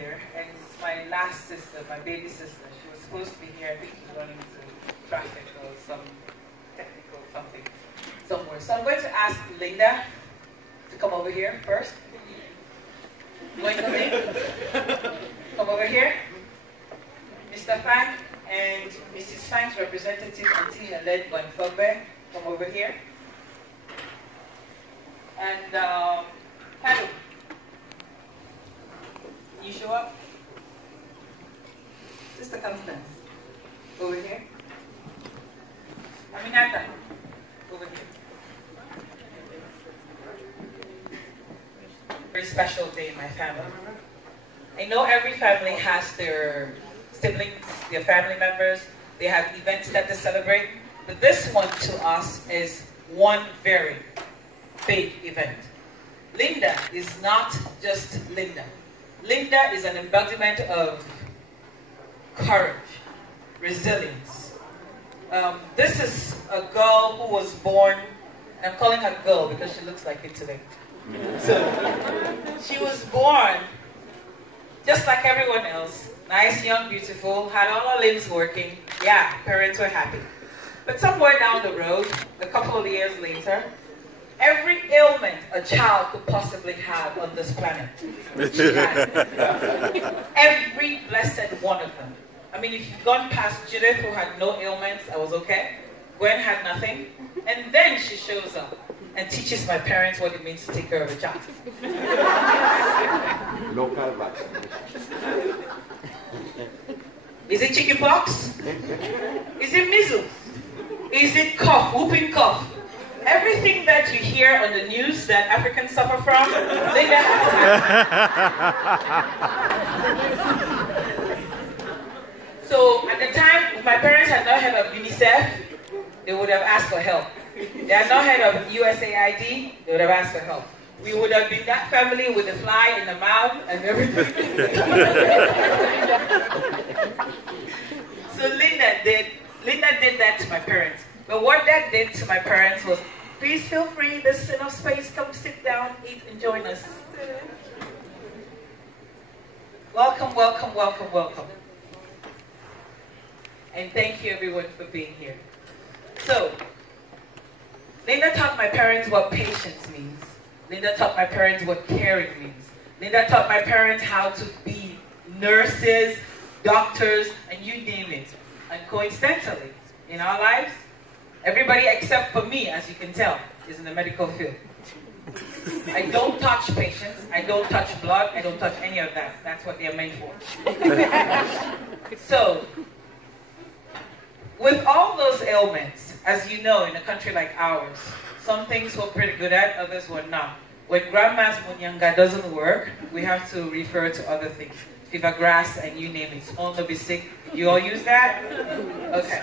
here, and it's my last sister, my baby sister. She was supposed to be here. I think she's running into traffic or some technical something somewhere. So I'm going to ask Linda to come over here first. You want to come in? Come over here. Mr. Fang and Mrs. Fang's representative, Auntie Helene Gwanfogbe, come over here. And hello. Can you show up? Sister Constance, over here. Aminata, over here. Very special day in my family. I know every family has their siblings, their family members. They have events that they celebrate. But this one to us is one very big event. Linda is not just Linda. Linda is an embodiment of courage, resilience. This is a girl who was born, and I'm calling her girl because she looks like it today. So, she was born just like everyone else, nice, young, beautiful, had all her limbs working. Yeah, parents were happy. But somewhere down the road, a couple of years later, every ailment a child could possibly have on this planet, she had. Every blessed one of them. I mean, if you've gone past Judith, who had no ailments, I was okay. Gwen had nothing. And then she shows up and teaches my parents what it means to take care of a child. Local vaccination. Is it chickenpox? Is it measles? Is it cough, whooping cough? Everything that you hear on the news that Africans suffer from, they never have. So at the time, if my parents had not heard of UNICEF, they would have asked for help. They had not heard of USAID, they would have asked for help. We would have been that family with the fly in the mouth and everything. So Linda did that to my parents. But what that did to my parents was, please feel free, there's enough space, come sit down, eat, and join us. Welcome, welcome, welcome, welcome. And thank you everyone for being here. So, Linda taught my parents what patience means. Linda taught my parents what caring means. Linda taught my parents how to be nurses, doctors, and you name it. And coincidentally, in our lives, everybody except for me, as you can tell, is in the medical field. I don't touch patients, I don't touch blood, I don't touch any of that. That's what they're meant for. So, with all those ailments, as you know, in a country like ours, some things we're pretty good at, others we're not. When grandma's munyanga doesn't work, we have to refer to other things. Fever grass and you name it. Small no be sick. You all use that? Okay.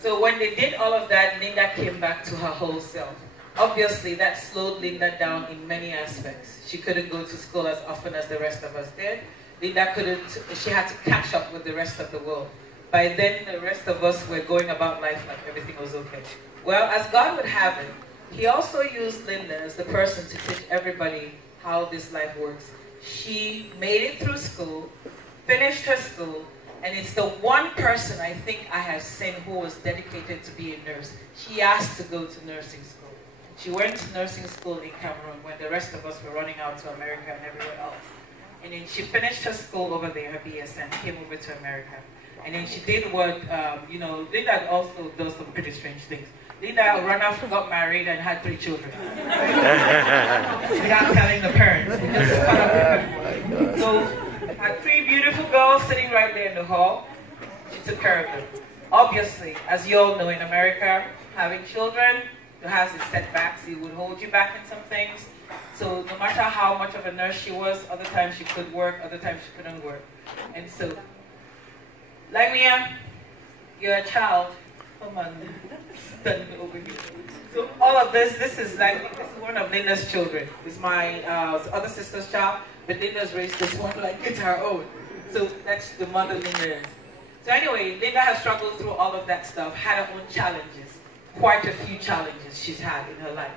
So when they did all of that, Linda came back to her whole self. Obviously, that slowed Linda down in many aspects. She couldn't go to school as often as the rest of us did. Linda couldn't, she had to catch up with the rest of the world. By then, the rest of us were going about life like everything was okay. Well, as God would have it, He also used Linda as the person to teach everybody how this life works. She made it through school, finished her school, and it's the one person I think I have seen who was dedicated to be a nurse. She asked to go to nursing school. She went to nursing school in Cameroon when the rest of us were running out to America and everywhere else. And then she finished her school over there, her BSN, came over to America. And then she did what, you know, Linda also does some pretty strange things. Linda ran off, got married, and had 3 children. Without telling the parents. She just caught up with them. So, had 3 beautiful girls sitting right there in the hall. She took care of them. Obviously, as you all know, in America, having children, it has its setbacks. It would hold you back in some things. So, no matter how much of a nurse she was, other times she could work, other times she couldn't work. And so, like Mia, you're a child. Come on, stand over here. So all of this is one of Linda's children. It's my other sister's child, but Linda's raised this one like it's her own. So that's the mother Linda is. So anyway, Linda has struggled through all of that stuff, had her own challenges, quite a few challenges she's had in her life.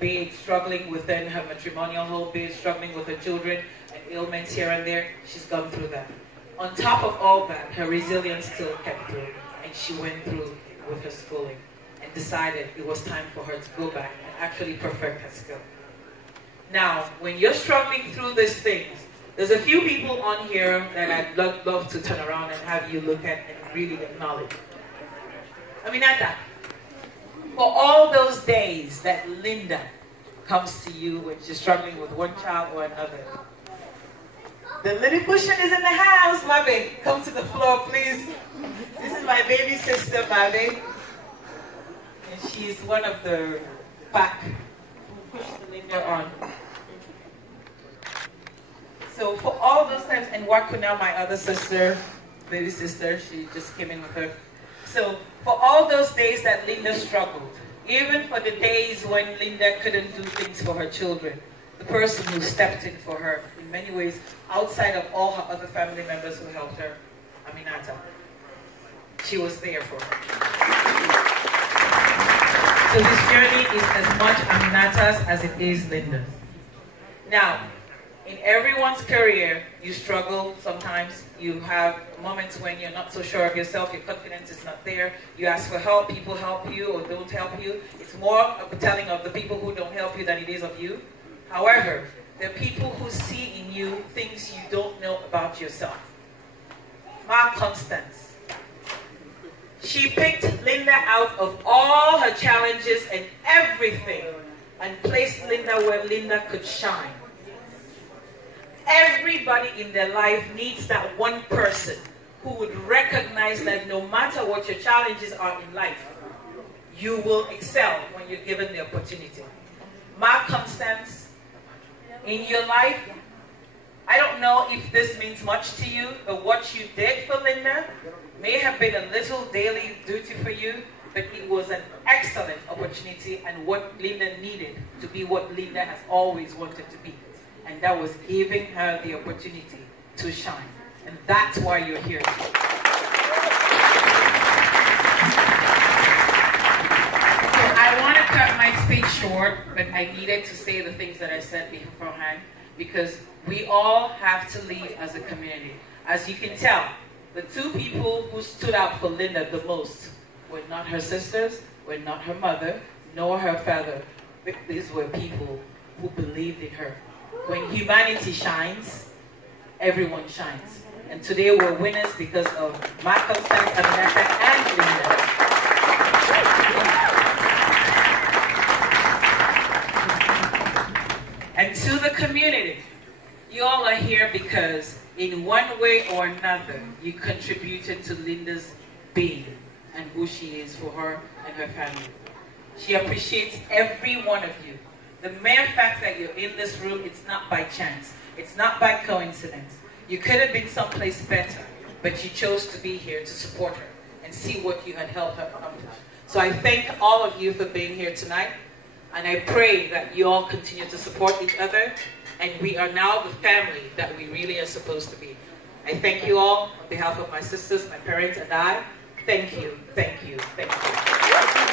Be it struggling within her matrimonial home, be it struggling with her children, and ailments here and there. She's gone through that. On top of all that, her resilience still kept through, and she went through with her schooling and decided it was time for her to go back and actually perfect her skill. Now, when you're struggling through these things, there's a few people on here that I'd love to turn around and have you look at and really acknowledge. Aminata, for all those days that Linda comes to you when she's struggling with one child or another, the little cushion is in the house, Mabe. Come to the floor, please. This is my baby sister, Mabe. And she's one of the back who pushed Linda on. So for all those times, and Wakuna, my other sister, baby sister, she just came in with her. So for all those days that Linda struggled, even for the days when Linda couldn't do things for her children, the person who stepped in for her in many ways, outside of all her other family members who helped her, Aminata, she was there for her. So this journey is as much Aminata's as it is Linda's. Now, in everyone's career, you struggle sometimes. You have moments when you're not so sure of yourself, your confidence is not there. You ask for help, people help you or don't help you. It's more of a telling of the people who don't help you than it is of you. However, there are people who see in you things you don't know about yourself. Ma Constance. She picked Linda out of all her challenges and everything and placed Linda where Linda could shine. Everybody in their life needs that one person who would recognize that no matter what your challenges are in life, you will excel when you're given the opportunity. Ma Constance, in your life, I don't know if this means much to you, but what you did for Linda may have been a little daily duty for you, but it was an excellent opportunity and what Linda needed to be what Linda has always wanted to be. And that was giving her the opportunity to shine. And that's why you're here. So I want to cut my speech short, but I needed to say the things that I said beforehand, because we all have to lead as a community. As you can tell, the two people who stood out for Linda the most were not her sisters, were not her mother, nor her father. But these were people who believed in her. When humanity shines, everyone shines. And today we're winners because of Ma Constance, Aminata, and Linda. And to the community, you all are here because in one way or another, you contributed to Linda's being and who she is for her and her family. She appreciates every one of you. The mere fact that you're in this room, it's not by chance. It's not by coincidence. You could have been someplace better, but you chose to be here to support her and see what you had helped her accomplish. So I thank all of you for being here tonight, and I pray that you all continue to support each other, and we are now the family that we really are supposed to be. I thank you all on behalf of my sisters, my parents, and I. Thank you, thank you, thank you.